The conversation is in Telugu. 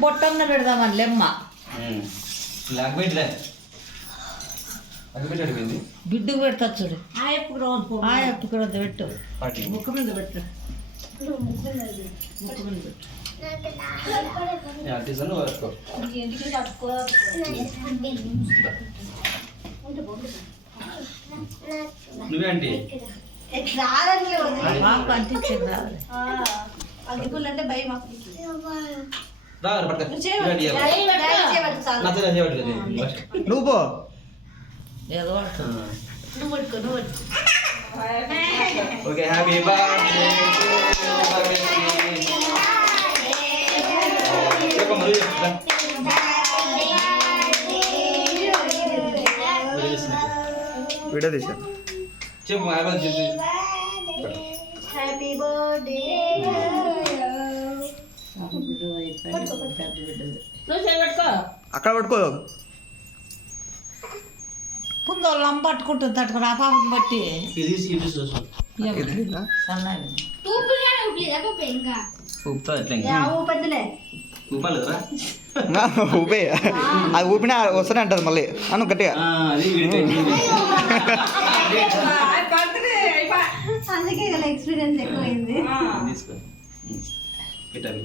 బొట్టన్న పెడదామని లెమ్మ బిడ్డుకు పెడతా చూడు ఆయప్పకు పెట్టు ముక్కు మీద పెట్టు ముక్కు మీద పెట్టు నువ్వేంటి మాకు అంటించేది రావాలి అగ్గిపుల్లంటే భయం నువ్వు పో ఏదో నువ్వు పట్టుకో ఓకే హ్యాపీ బర్త్డే వీడియో తీసాను చెప్పు హ్యాపీ బర్త్డే అక్కడ పట్టుకో ముందు లంబ పట్టుకుంటుంది తట్టుకుని ఆ పాపని బట్టి ఇదేనా? సన్నది ఊపుతా ఎట్లా ఊపద్దులే ఊపాలేదురా ఊపే అది ఊపినా వస్తూనే అంటది మళ్ళీ అను గట్టిగా అది అందుకే కదా ఎక్స్పీరియన్స్ ఎక్కువైంది తీసుకో పెట్టాలి